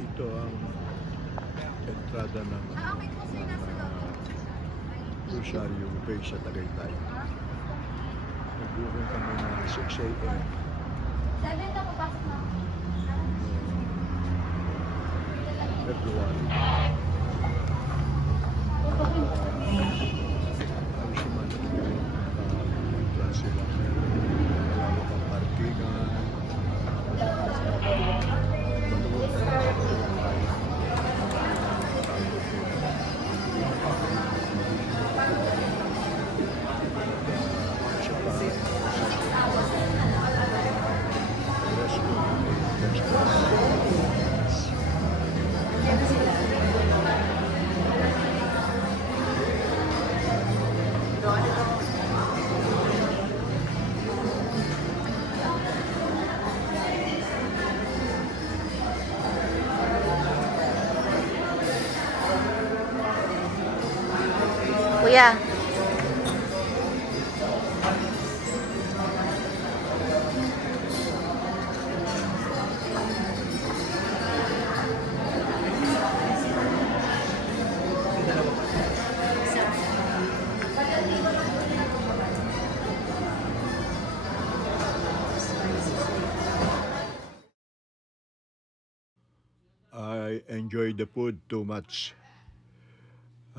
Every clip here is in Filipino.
Ito ang entrada ng Rosario Bay sa Tagaytay. Nag-booking kami na 6 a.m. 7 na papasok na. February. Ayos naman ang klase lang. Malawak ang parkingan. Kuya. I enjoy the food too much.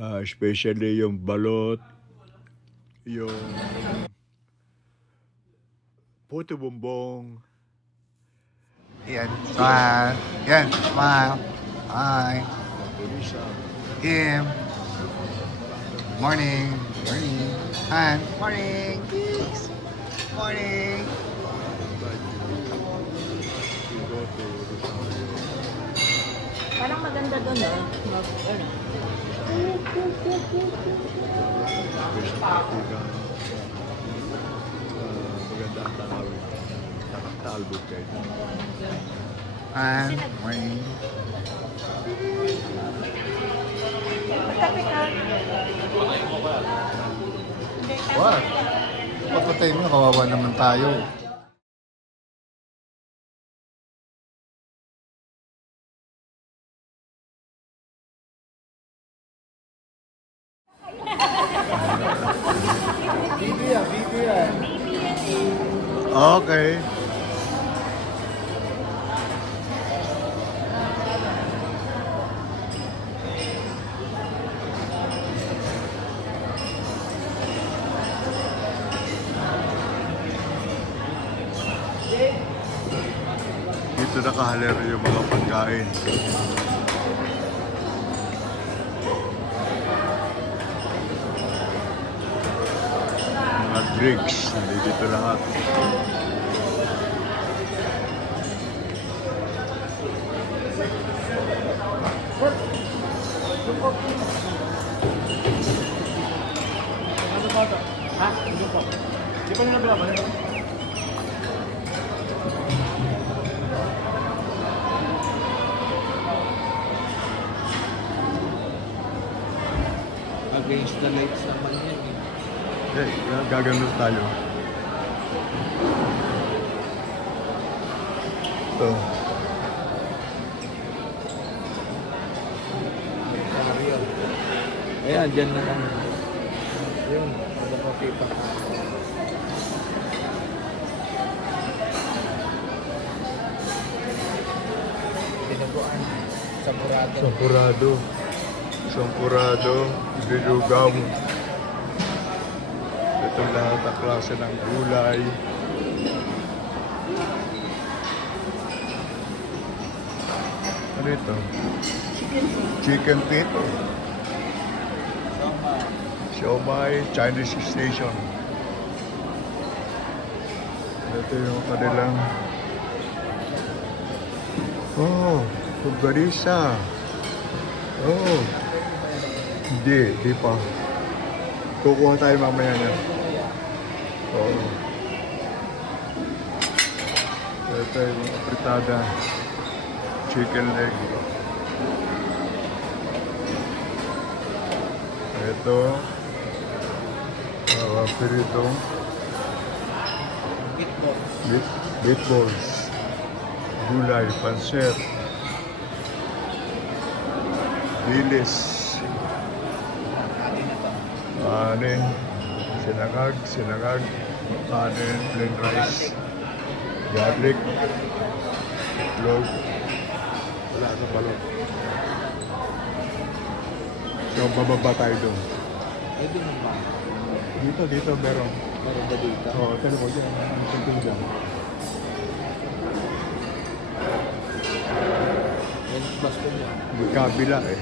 Especially yung balot, yung puto bumbong. Yan, smile. Yan, smile. Hi. Burisa. Kim. Morning. Morning. Han. Morning. Geeks. Morning. We go to Rosario. Parang maganda doon Maganda ang tanawin. Talbot kayo. Han. Morning. Magkape ka. What? Pagpatay mo, kawawa naman tayo. Okay. Dito nakahaler yung mga pagkain. Mga drinks, dito lahat. Against the lights naman yan eh. Okay, gaganon tayo. Ito. Ayan, dyan na lang. Yun, ano pa pipa. Tinaguan. Sampurado. Sampurado. Sampurado. Dilugaw. Ito lahat ang klase ng gulay. Ano ito? Chicken feet. Siomai, Chinese station. Ito yung kanilang... Oh, pagbarisa. Oh. Hindi pa. Kukuha tayo mamaya niya. Oh. Ito yung apritada. Chicken leg. Ito. Pirito. Meatballs. Gulay, pansit. dilis, kanin, sinangag, kanin, plain rice, garlic, itlog, wala sa balot. So, bababa tayo doon. Pwede mo ba? Dito, meron. Meron ba dito? Oo, talo ko dyan. Ang kunting dyan. Yan, bus ko niya. Magkabila eh.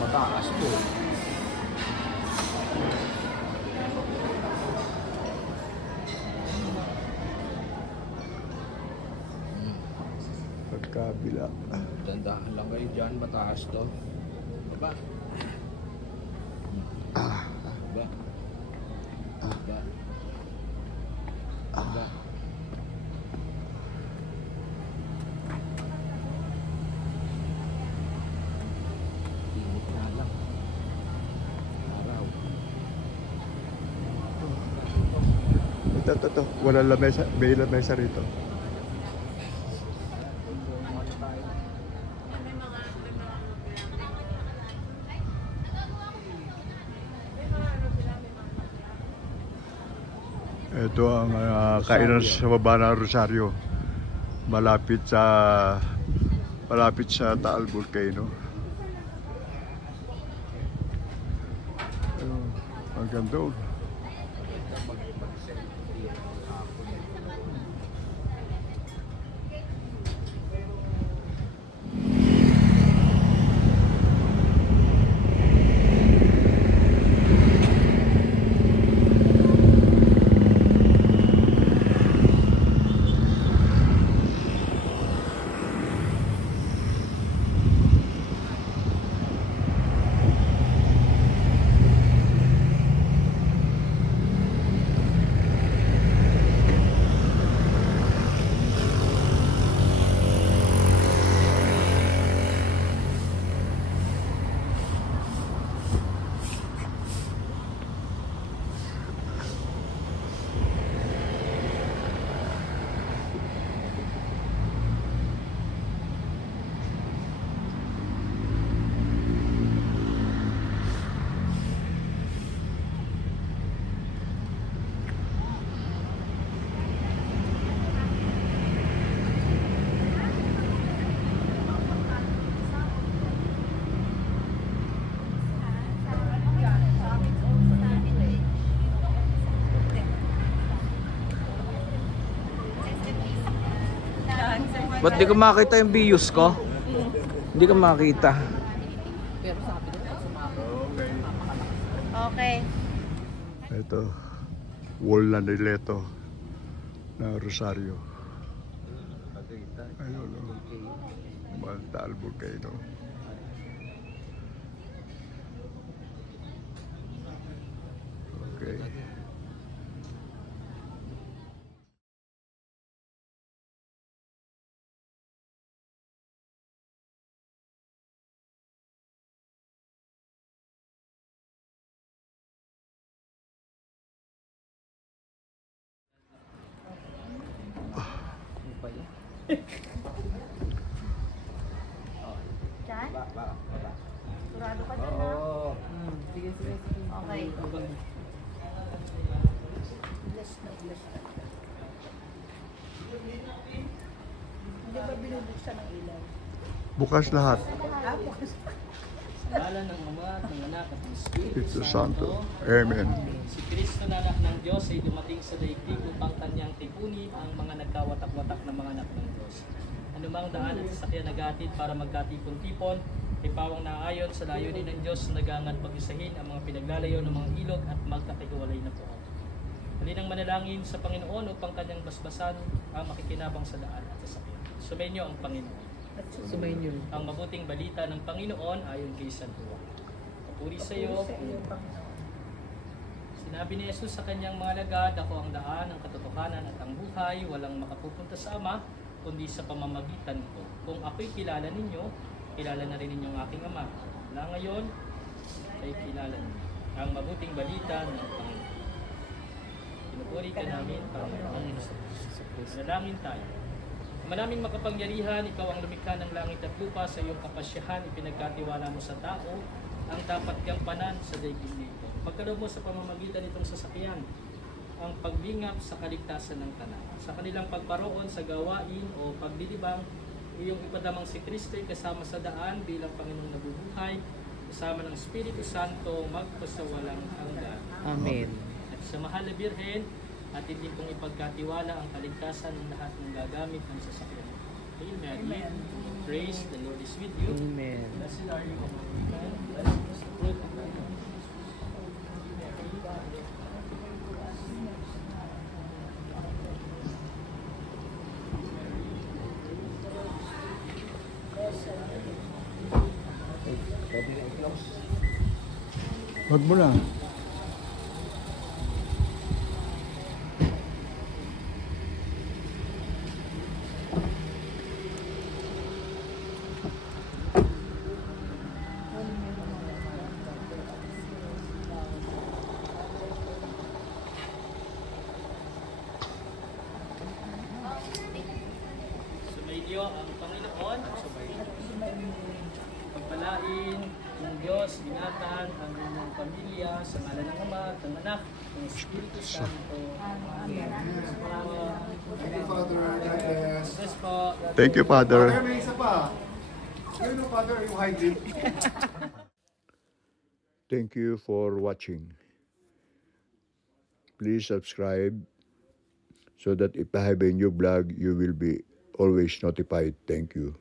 Mataas to. Magkabila. Dandahan lang kayo dyan, mataas to. Baba. Baba. Baba. Baba. Init na lang. Araw. Ito. Wala lamesa. May lamesa rito. Ito ang kainan sa baba ng Rosario. Malapit sa Taal Volcano. Ang ganda. Ba't di ko makita yung views ko? Hindi ko makita. Okay. Ito, wall na nileto na Rosario. Ayun, Taal Volcano. Okay. Diyan? Surado ka dyan, ha? Sige. Okay. Bless na. Hindi ba binubuksan ng ilaw? Bukas lahat. Sa ngalan ng Ama, ng Anak at ng Espiritu Espiritu Santo. Amen. Si Kristo na anak ng Diyos ay dumating sa daigdig upang kanyang tipunin ang mga nagkawatak-watak na mga anak ng Diyos. Anumang daan at sasakyan nagatid para magkatipon-tipon ay pawang naayon sa layunin ng Diyos na nagangat mag-isahin ang mga pinaglalayo ng mga ilog at magkakihiwalay na puot. Halinang manalangin sa Panginoon upang kanyang basbasan ang makikinabang sa daan at sasakyan. Sumainyo ang Panginoon. Sumayin yun. Ang mabuting balita ng Panginoon ayon kay San Juan. Papuri sa iyo. Sinabi ni Jesus sa kanyang mga lagad, ako ang daan, ang katotohanan at ang buhay, walang makapupunta sa Ama, kundi sa pamamagitan ko. Kung ako'y kilala ninyo, kilala na rin ninyo ang aking Ama. Mula ngayon, ay kilala ninyo ang mabuting balita ng Panginoon. Puri ka namin, Panginoon. Manalangin tayo. Manaming makapangyarihan, ikaw ang lumikha ng langit at lupa, sa iyong kapasyahan, ipinagkatiwala mo sa tao ang dapat gampanan sa daigdig nito. Pagkaloob mo sa pamamagitan nitong sasakyan, ang pagbingap sa kaligtasan ng tanan. Sa kanilang pagparoon sa gawain o pagdilibang, iyong ipadamang si Kristo ay kasama sa daan bilang Panginoong nabubuhay, kasama ng Espiritu Santo magpasawalang hanggan. Amen. At sa mahal na Birhen, at hindi pong ipagkatiwala ang kaligtasan ng lahat ng gagamit ng sasakyan. Hail Mary, praise the Lord is with you. Amen. Blessed are you among women, blessed is the fruit of thy womb. Wag mo na. Sumainyo ang Panginoon, pagpalain ng Diyos, ingatan ang inyong pamilya, sa ngalan ng Ama at ng Anak, ng Espiritu Santo. Amen. Thank you, Father. God bless. Bless po. Thank you, Father. Father, may isa pa. Yun o, Father, yung hygiene. Thank you for watching. Please subscribe so that if I have a new vlog, you will be always notified. Thank you.